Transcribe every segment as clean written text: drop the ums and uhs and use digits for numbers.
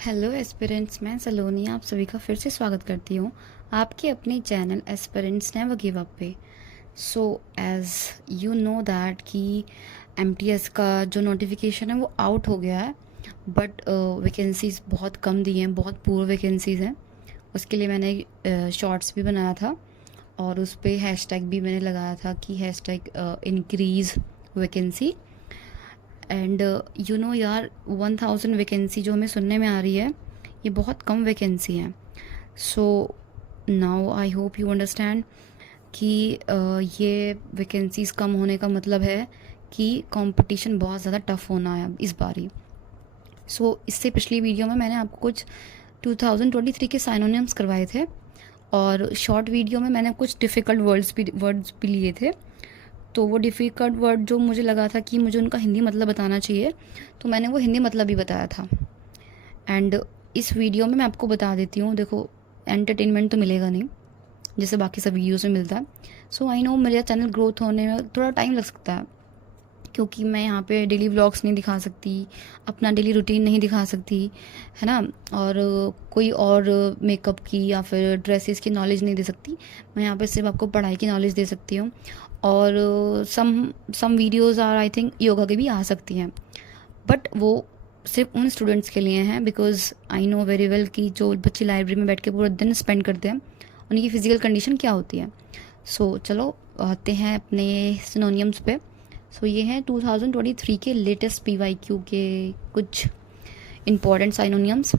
Hello aspirants, मैं सलोनी आप सभी का फिर से स्वागत करती हूँ आपके अपने channel aspirants never give up पे। So as you know that कि एमटीएस का जो नोटिफिकेशन है वो आउट हो गया है, बट वैकेंसीज़ बहुत कम दी हैं, बहुत पुअर वैकेंसीज़ हैं। उसके लिए मैंने शॉर्ट्स भी बनाया था और उस पर हैशटैग भी मैंने लगाया था कि hashtag increase vacancy. And you know यार, 1000 वैकेंसी जो हमें सुनने में आ रही है ये बहुत कम वैकेंसी है। So now I hope you understand कि ये वैकेंसीज़ कम होने का मतलब है कि कंपटीशन बहुत ज़्यादा टफ होना है अब इस बारी। इससे पिछली वीडियो में मैंने आपको कुछ 2023 के साइनोनिम्स करवाए थे और शॉर्ट वीडियो में मैंने कुछ डिफ़िकल्ट वर्ड्स भी लिए थे। तो वो डिफ़िकल्ट वर्ड जो मुझे लगा था कि मुझे उनका हिंदी मतलब बताना चाहिए, तो मैंने वो हिंदी मतलब भी बताया था। एंड इस वीडियो में मैं आपको बता देती हूँ, देखो एंटरटेनमेंट तो मिलेगा नहीं जैसे बाकी सब वीडियोस में मिलता है। सो आई नो मेरा चैनल ग्रोथ होने में थोड़ा टाइम लग सकता है, क्योंकि मैं यहाँ पे डेली व्लॉग्स नहीं दिखा सकती, अपना डेली रूटीन नहीं दिखा सकती, है ना। और कोई और मेकअप की या फिर ड्रेसेस की नॉलेज नहीं दे सकती। मैं यहाँ पे सिर्फ आपको पढ़ाई की नॉलेज दे सकती हूँ। और some videos are I think yoga की भी आ सकती हैं, बट वो सिर्फ उन स्टूडेंट्स के लिए हैं, because I know very well कि जो बच्चे लाइब्रेरी में बैठ के पूरा दिन स्पेंड करते हैं उनकी फ़िज़िकल कंडीशन क्या होती है। चलो आते हैं अपने सिनोनियम्स पे। ये हैं 2023 के लेटेस्ट पीवाईक्यू के कुछ इम्पॉर्टेंट साइनोनियम्स।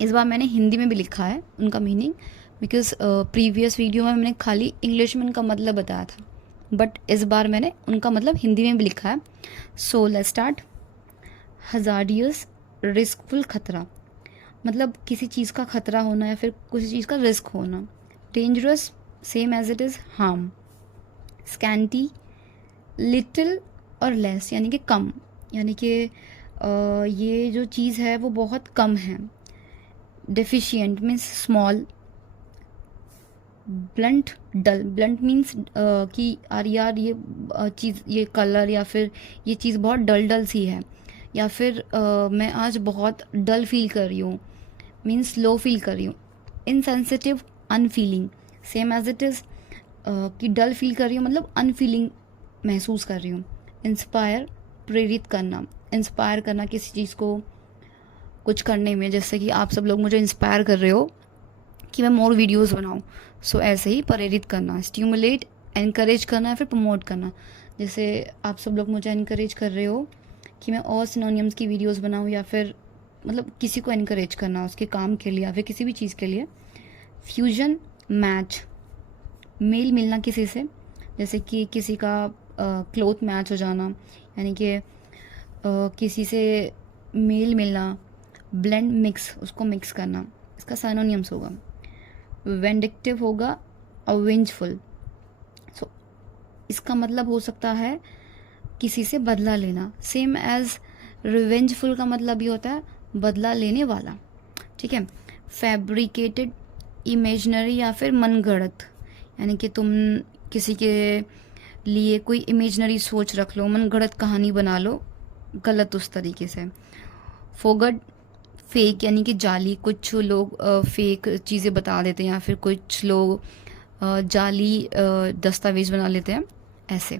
इस बार मैंने हिंदी में भी लिखा है उनका मीनिंग, बिकॉज प्रीवियस वीडियो में मैंने खाली इंग्लिश में उनका मतलब बताया था, बट इस बार मैंने उनका मतलब हिंदी में भी लिखा है। Let's start. हज़ार्डियस, रिस्कफुल, खतरा, मतलब किसी चीज़ का खतरा होना या फिर किसी चीज़ का रिस्क होना। Dangerous, same as it is, harm. Scanty, little और लेस, यानी कि कम, यानी कि ये जो चीज़ है वो बहुत कम है। Deficient means small. ब्लंट, डल, ब्लंट मीन्स कि यार ये चीज़, ये कलर या फिर ये चीज़ बहुत डल डल सी है, या फिर मैं आज बहुत डल फील कर रही हूँ, मीन्स लो फील कर रही हूँ। Insensitive, unfeeling, same as it is कि डल फील कर रही हूँ मतलब अनफीलिंग महसूस कर रही हूँ। इंस्पायर, प्रेरित करना, इंस्पायर करना किसी चीज़ को कुछ करने में, जैसे कि आप सब लोग मुझे इंस्पायर कर रहे हो कि मैं मोर वीडियोस बनाऊं। ऐसे ही प्रेरित करना। स्टिमुलेट, एनकरेज करना या फिर प्रमोट करना, जैसे आप सब लोग मुझे एनकरेज कर रहे हो कि मैं और सिनोनियम्स की वीडियोस बनाऊं, या फिर मतलब किसी को एनकरेज करना उसके काम के लिए या फिर किसी भी चीज़ के लिए। फ्यूजन, मैच, मेल मिलना किसी से, जैसे कि किसी का क्लोथ मैच हो जाना, यानी कि किसी से मेल मिलना। ब्लेंड, मिक्स, उसको मिक्स करना, इसका साइनोनियम्स होगा। वेंडिक्टिव होगा, अवेंजफुल। इसका मतलब हो सकता है किसी से बदला लेना, सेम एज रिवेंजफुल का मतलब ये होता है बदला लेने वाला, ठीक है। फैब्रिकेटेड, इमेजनरी या फिर मनगढ़ंत, यानी कि तुम किसी के लिए कोई इमेजनरी सोच रख लो, मनगढ़ंत कहानी बना लो, गलत उस तरीके से। फोगट, फेक, यानी कि जाली, कुछ लोग फेक चीज़ें बता देते हैं या फिर कुछ लोग जाली दस्तावेज बना लेते हैं, ऐसे।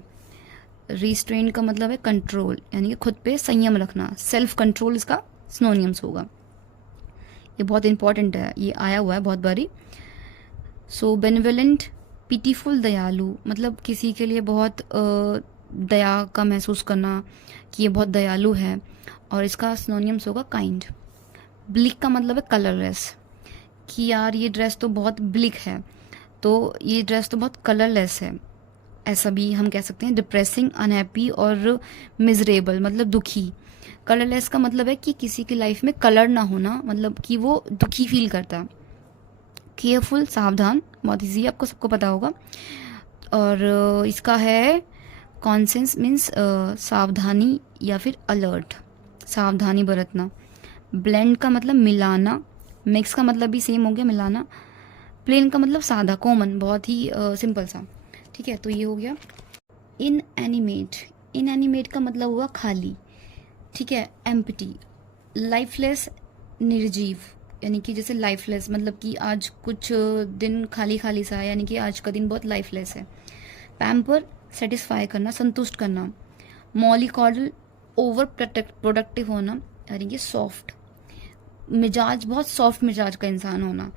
रिस्ट्रेन का मतलब है कंट्रोल, यानी कि खुद पे संयम रखना, सेल्फ कंट्रोल इसका सिनोनियम्स होगा। ये बहुत इंपॉर्टेंट है, ये आया हुआ है बहुत बारी। बेनिवोलेंट, पिटीफुल, दयालु, मतलब किसी के लिए बहुत दया का महसूस करना कि ये बहुत दयालु है, और इसका सिनोनियम्स होगा काइंड। ब्लिक का मतलब है कलरलेस, कि यार ये ड्रेस तो बहुत ब्लिक है, तो ये ड्रेस तो बहुत कलरलेस है, ऐसा भी हम कह सकते हैं। डिप्रेसिंग, अनहैप्पी और मिजरेबल, मतलब दुखी। कलरलेस का मतलब है कि किसी की लाइफ में कलर ना होना, मतलब कि वो दुखी फील करता है। केयरफुल, सावधान, बहुत ईजी, आपको सबको पता होगा। और इसका है कॉन्सेंस, मीन्स सावधानी या फिर अलर्ट, सावधानी बरतना। ब्लेंड का मतलब मिलाना, मिक्स का मतलब भी सेम हो गया, मिलाना। प्लेन का मतलब सादा, कॉमन, बहुत ही सिंपल सा, ठीक है। तो ये हो गया। इन एनिमेट, इन एनिमेट का मतलब हुआ खाली, ठीक है, एम्प्टी, लाइफलेस, निर्जीव, यानी कि जैसे लाइफलेस, मतलब कि आज कुछ दिन खाली खाली सा है, यानी कि आज का दिन बहुत लाइफलेस है। पैम्पर, सेटिस्फाई करना, संतुष्ट करना। मॉलिकॉडल, ओवर प्रोडक्टिव होना, यानी कि सॉफ्ट मिजाज, बहुत सॉफ्ट मिजाज का इंसान होना,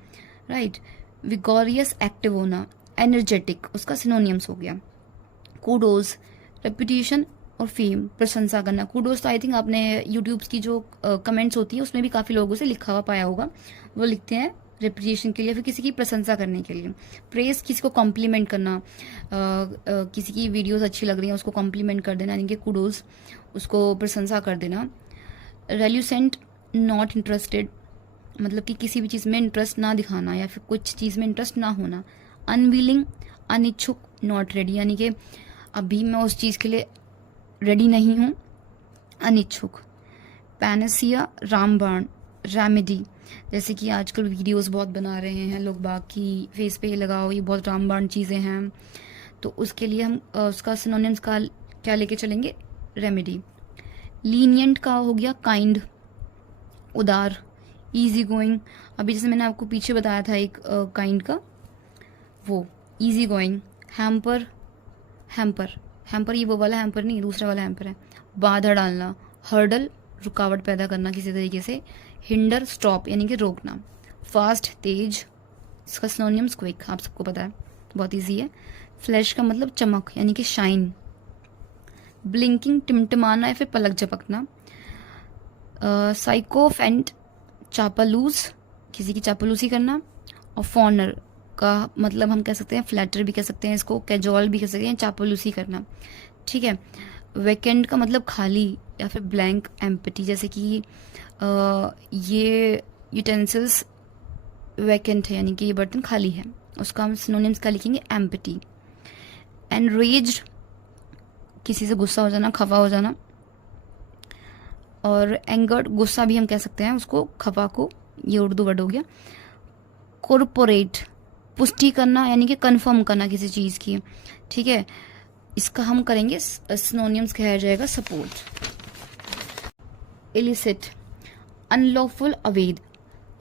राइट। विगोरियस, एक्टिव होना। एनर्जेटिक, उसका सिनोनियम्स हो गया। कूडोज, रेपुटेशन और फेम, प्रशंसा करना। कूडोज तो आई थिंक आपने यूट्यूब की जो कमेंट्स होती है उसमें भी काफ़ी लोगों से लिखा हुआ पाया होगा, वो लिखते हैं रेपुटेशन के लिए, फिर किसी की प्रशंसा करने के लिए। प्रेस, किसी को कॉम्प्लीमेंट करना, किसी की वीडियोस अच्छी लग रही हैं उसको कॉम्प्लीमेंट कर देना, यानी कि कूडोज, उसको प्रशंसा कर देना। रेल्यूसेंट, नॉट इंटरेस्टेड, मतलब कि किसी भी चीज़ में इंटरेस्ट ना दिखाना या फिर कुछ चीज़ में इंटरेस्ट ना होना। अनविलिंग, अनिच्छुक, नॉट रेडी, यानी कि अभी मैं उस चीज़ के लिए रेडी नहीं हूँ, अनिच्छुक। पैनेसिया, रामबाण, रेमेडी, जैसे कि आजकल वीडियोस बहुत बना रहे हैं लोग बाग की, फेस पे लगाओ, ये बहुत रामबाण चीज़ें हैं, तो उसके लिए हम उसका सिनोनिम्स का क्या लेके चलेंगे, रेमेडी। लीनियंट का हो गया काइंड, उदार। इजी गोइंग, अभी जैसे मैंने आपको पीछे बताया था एक काइंड का, वो easy going. Hamper, hamper, hamper ये वो वाला हैम्पर नहीं, दूसरा वाला हैम्पर है। बाधा डालना। हर्डल, रुकावट पैदा करना किसी तरीके से। हिंडर, स्टॉप, यानी कि रोकना। फास्ट, तेज, इसका सिनोनिम्स क्विक, आप सबको पता है, बहुत इजी है। फ्लैश का मतलब चमक, यानी कि शाइन। ब्लिंकिंग, टिमटिमाना या फिर पलक झपकना। साइकोफेंट, चापलूस, किसी की चापलूसी करना। और फॉनर का मतलब हम कह सकते हैं फ्लैटर भी कह सकते हैं इसको, कैजुअल भी कह सकते हैं, चापलूसी करना, ठीक है। वैकेंट का मतलब खाली या फिर ब्लैंक, एम्प्टी, जैसे कि ये यूटेंसिल्स वैकेंट है, यानी कि ये बर्तन खाली है, उसका हम सिनोनिम्स क्या लिखेंगे, एम्प्टी। एनरेज्ड, किसी से गुस्सा हो जाना, खफा हो जाना। और एंगर्ड, गुस्सा भी हम कह सकते हैं उसको, खफा को, ये उर्दू वर्ड हो गया। कॉरपोरेट, पुष्टि करना, यानी कि कंफर्म करना किसी चीज़ की, ठीक है, इसका हम करेंगे सिनोनिम्स कहा जाएगा, सपोर्ट। इलिसिट, अनलॉफुल, अवैध।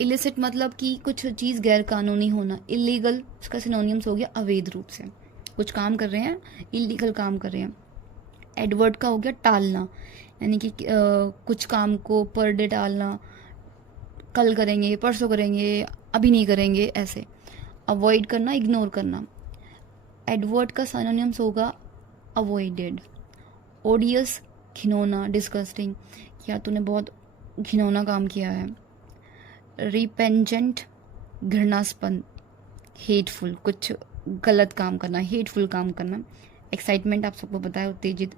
इलिसिट मतलब कि कुछ चीज़ गैर कानूनी होना। इलीगल, इसका सिनोनिम्स हो गया अवैध रूप से, कुछ काम कर रहे हैं, इलीगल काम कर रहे हैं। एडवर्ट का हो गया टालना, यानी कि कुछ काम को पर डे टालना, कल करेंगे, परसों करेंगे, अभी नहीं करेंगे, ऐसे। अवॉइड करना, इग्नोर करना। एडवर्ट का सिनोनिम्स होगा अवॉइडेड। ओडियस, घिनौना, डिस्गस्टिंग, या तूने बहुत घिनौना काम किया है। रिपेंजेंट, घृणास्पद, हेटफुल, कुछ गलत काम करना, हेटफुल काम करना। एक्साइटमेंट आप सबको पता है, उत्तेजित।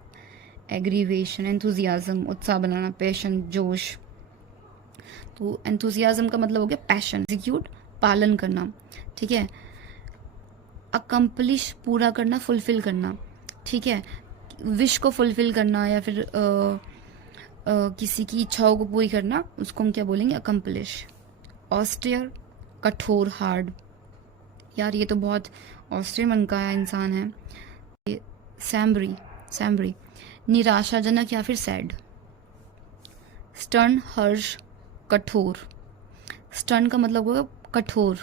एग्रीवेशन, एंथुजियाज्म, उत्साह बनाना, पैशन, जोश। तो एंथुजियाज्म का मतलब हो गया पैशन। एग्जीक्यूट, पालन करना, ठीक है। अकम्पलिश, पूरा करना, फुलफिल करना, ठीक है। विश को फुलफिल करना या फिर किसी की इच्छाओं को पूरी करना, उसको हम क्या बोलेंगे, अकम्पलिश। ऑस्टियर, कठोर, हार्ड, यार ये तो बहुत ऑस्ट्रियर मन का इंसान है। सैम्बरी, सैम्बरी, निराशाजनक या फिर सैड। स्टर्न, हर्ष, कठोर। स्टर्न का मतलब होगा कठोर।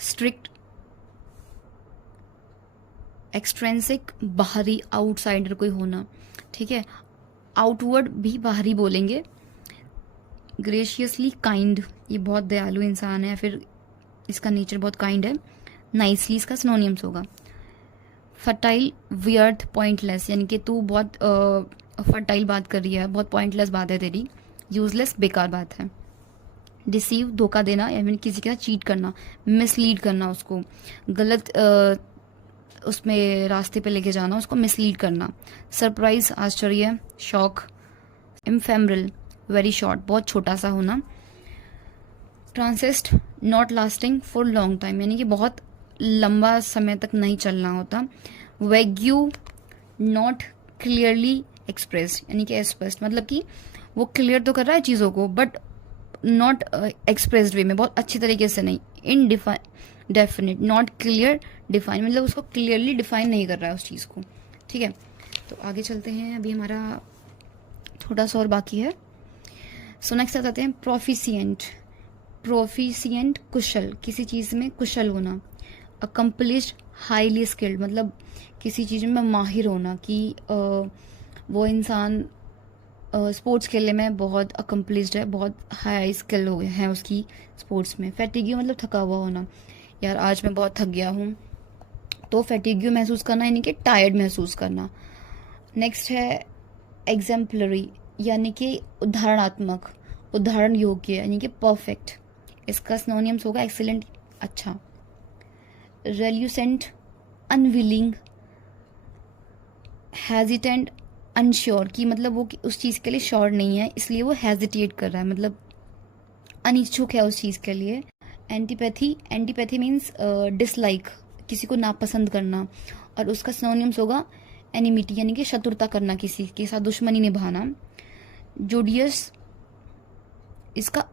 स्ट्रिक्ट, एक्सट्रेंसिक, बाहरी, आउटसाइडर कोई होना, ठीक है। आउटवर्ड भी बाहरी बोलेंगे। ग्रेशियसली, काइंड, ये बहुत दयालु इंसान है, फिर इसका नेचर बहुत काइंड है। नाइसली, इसका सिनोनिम्स होगा। फर्टाइल, व्यर्थ, पॉइंटलेस, यानी कि तू बहुत फर्टाइल बात कर रही है, बहुत पॉइंटलेस बात है तेरी, यूजलेस, बेकार बात है। डिसीव, धोखा देना या फिर किसी के साथ चीट करना, मिसलीड करना, उसको गलत उसमें रास्ते पे लेके जाना, उसको मिसलीड करना। सरप्राइज, आश्चर्य, शॉक। इम्फेमरल, वेरी शॉर्ट, बहुत छोटा सा होना। Transient, not lasting for long time, यानी कि बहुत लंबा समय तक नहीं चलना होता। वैग्यू, नॉट क्लियरली एक्सप्रेस, यानी कि स्पष्ट, मतलब कि वो क्लियर तो कर रहा है चीज़ों को बट नॉट एक्सप्रेस्ड वे में, बहुत अच्छी तरीके से नहीं। डेफिनेट, नॉट क्लियर, डिफाइन, मतलब उसको क्लियरली डिफाइन नहीं कर रहा है उस चीज़ को, ठीक है। तो आगे चलते हैं, अभी हमारा थोड़ा सा और बाकी है। सो नेक्स्ट आ जाते हैं प्रोफिशिएंट। प्रोफिशिएंट कुशल, किसी चीज़ में कुशल होना। अकम्पलिश्ड हाईली स्किल्ड, मतलब किसी चीज़ में माहिर होना, कि वो इंसान स्पोर्ट्स खेलने में बहुत अकम्पलिश्ड है, बहुत हाई स्किल हो है उसकी स्पोर्ट्स में। फैटिग्यू मतलब थका हुआ होना, यार आज मैं बहुत थक गया हूँ, तो फैटिग्यू महसूस करना यानी कि टायर्ड महसूस करना। नेक्स्ट है एग्जाम्पलरी, यानी कि उदाहरणात्मक, उदाहरण योग्य, यानी कि परफेक्ट। इसका सिनोनिम्स होगा एक्सीलेंट, अच्छा। रेल्यूसेंट अनविलिंग, हेजिटेंट अनश्योर, कि मतलब वो उस चीज़ के लिए श्योर नहीं है इसलिए वो हेजिटेट कर रहा है, मतलब अनिच्छुक है उस चीज़ के लिए। एंटीपैथी, एंटीपैथी मीन्स डिसलाइक, किसी को नापसंद करना, और उसका सिनोनिम्स होगा एनिमिटी, यानी कि शत्रुता करना, किसी के साथ दुश्मनी निभाना। जुडियस, इसका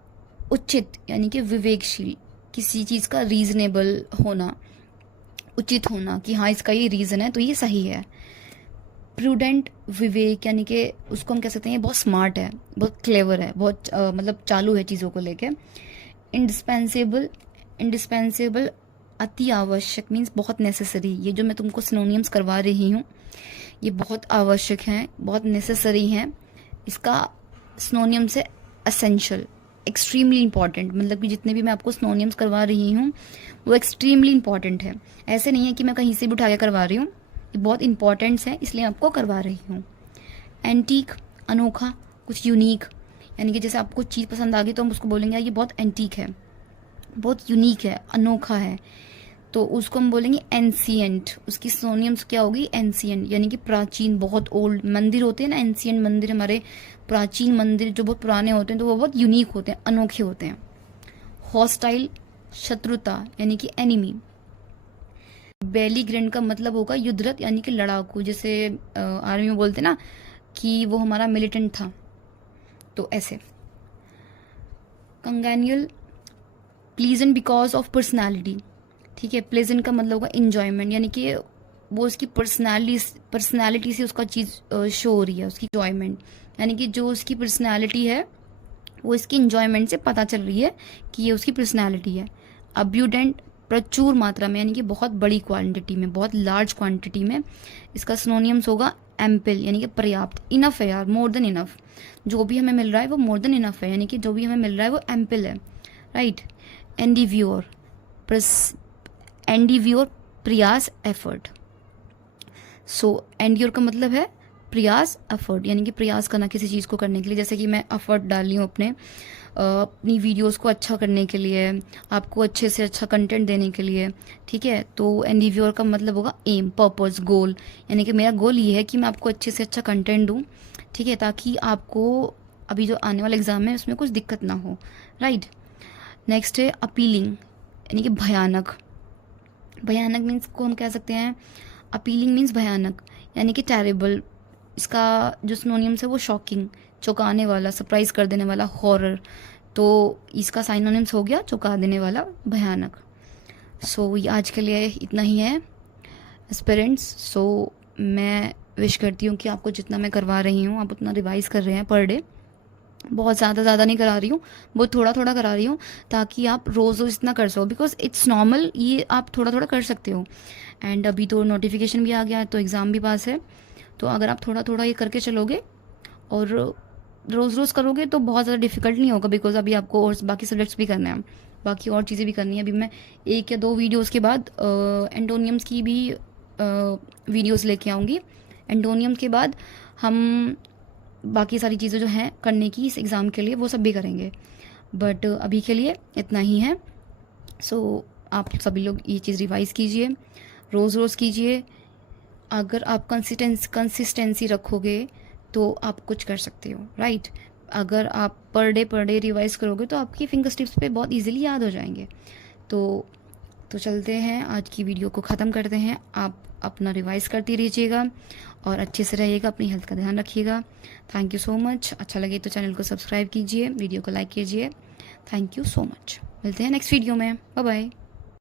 उचित यानी कि विवेकशील, किसी चीज़ का रीजनेबल होना, उचित होना, कि हाँ इसका ये रीज़न है तो ये सही है। प्रूडेंट, विवेक, यानी कि उसको हम कह सकते हैं ये बहुत स्मार्ट है, बहुत क्लेवर है, बहुत मतलब चालू है चीज़ों को लेके। इंडिस्पेंसेबल, इंडिस्पेंसेबल अति आवश्यक मीन्स बहुत नेसेसरी। ये जो मैं तुमको सिनोनिम्स करवा रही हूँ ये बहुत आवश्यक हैं, बहुत नेसेसरी हैं। इसका सिनोनिम्स है एसेंशियल, एक्सट्रीमली इंपॉर्टेंट, मतलब कि जितने भी मैं आपको सिनोनिम्स करवा रही हूँ वो एक्सट्रीमली इंपॉर्टेंट है। ऐसे नहीं है कि मैं कहीं से भी उठा के करवा रही हूँ, ये बहुत इंपॉर्टेंट्स हैं इसलिए आपको करवा रही हूँ। एंटीक, अनोखा, कुछ यूनिक, यानी कि जैसे आपको चीज़ पसंद आ गई तो हम उसको बोलेंगे ये बहुत एंटीक है, बहुत यूनिक है, अनोखा है, तो उसको हम बोलेंगे एंशिएंट। उसकी सिनोनिम्स क्या होगी? एंशिएंट, यानी कि प्राचीन, बहुत ओल्ड। मंदिर होते हैं ना एंशिएंट मंदिर, हमारे प्राचीन मंदिर जो बहुत पुराने होते हैं तो वो बहुत यूनिक होते हैं, अनोखे होते हैं। हॉस्टाइल, शत्रुता, यानी कि एनिमी। बेलीग्रेंट का मतलब होगा युद्धरत, यानी कि लड़ाकू, जैसे आर्मी में बोलते हैं ना कि वो हमारा मिलिटेंट था, तो ऐसे। कंगेनियल, प्लीजेंट बिकॉज ऑफ पर्सनैलिटी, ठीक है। प्लेजेंट का मतलब होगा इंजॉयमेंट, यानी कि वो उसकी पर्सनैलिटी से उसका चीज़ शो हो रही है, उसकी इंजॉयमेंट, यानी कि जो उसकी पर्सनैलिटी है वो इसकी इंजॉयमेंट से पता चल रही है कि ये उसकी पर्सनैलिटी है। अब्यूडेंट, प्रचुर मात्रा में, यानी कि बहुत बड़ी क्वांटिटी में, बहुत लार्ज क्वांटिटी में। इसका सिनोनिम्स होगा एम्पल, यानी कि पर्याप्त, इनफ है यार, मोर देन इनफ। जो भी हमें मिल रहा है वो मोर देन इनफ है, यानी कि जो भी हमें मिल रहा है वो एम्पल है, राइट। एंडिव्योर, एंडिव्योर, प्रयास, एफर्ट। सो एंड्योर का मतलब है प्रयास, एफर्ट, यानी कि प्रयास करना किसी चीज़ को करने के लिए। जैसे कि मैं एफर्ट डाल रही हूँ अपनी वीडियोस को अच्छा करने के लिए, आपको अच्छे से अच्छा कंटेंट देने के लिए, ठीक है। तो एंडिव्योर का मतलब होगा एम, पर्पस, गोल, यानी कि मेरा गोल ये है कि मैं आपको अच्छे से अच्छा कंटेंट दूँ, ठीक है, ताकि आपको अभी जो आने वाला एग्ज़ाम है उसमें कुछ दिक्कत ना हो, राइट। नेक्स्ट है अपीलिंग, यानी कि भयानक। भयानक मीन्स को हम कह सकते हैं, अपीलिंग मीन्स भयानक, यानी कि टेरेबल। इसका जो सिनोनिम्स है वो शॉकिंग, चौंकाने वाला, सरप्राइज कर देने वाला, हॉरर। तो इसका सिनोनिम्स हो गया चौंका देने वाला, भयानक। सो ये आज के लिए इतना ही है एस्पिरेंट्स। सो मैं विश करती हूँ कि आपको जितना मैं करवा रही हूँ आप उतना रिवाइज़ कर रहे हैं पर डे। बहुत ज़्यादा नहीं करा रही हूँ, बहुत थोड़ा थोड़ा करा रही हूँ, ताकि आप रोज़ रोज़ इतना कर सको, बिकॉज इट्स नॉर्मल, ये आप थोड़ा थोड़ा कर सकते हो। एंड अभी तो नोटिफिकेशन भी आ गया है तो एग्ज़ाम भी पास है, तो अगर आप थोड़ा थोड़ा ये करके चलोगे और रोज़ रोज़ करोगे तो बहुत ज़्यादा डिफिकल्ट नहीं होगा, बिकॉज अभी आपको और बाकी सब्जेक्ट्स भी करने हैं, बाकी और चीज़ें भी करनी है। अभी मैं 1 या 2 वीडियोज़ के बाद एंटोनियम्स की भी वीडियोज़ लेके आऊँगी। एंटोनियम के बाद हम बाकी सारी चीज़ें जो हैं करने की इस एग्ज़ाम के लिए वो सब भी करेंगे, बट अभी के लिए इतना ही है। सो आप सभी लोग ये चीज़ रिवाइज़ कीजिए, रोज़ रोज़ कीजिए। अगर आप कंसिस्टेंसी रखोगे तो आप कुछ कर सकते हो, राइट। अगर आप पर डे रिवाइज़ करोगे तो आपकी फिंगर टिप्स पे बहुत इजीली याद हो जाएंगे। तो चलते हैं, आज की वीडियो को ख़त्म करते हैं। आप अपना रिवाइज़ करते रहिएगा और अच्छे से रहिएगा, अपनी हेल्थ का ध्यान रखिएगा। Thank you so much. अच्छा लगे तो चैनल को सब्सक्राइब कीजिए, वीडियो को लाइक कीजिए। Thank you so much. मिलते हैं नेक्स्ट वीडियो में। Bye bye.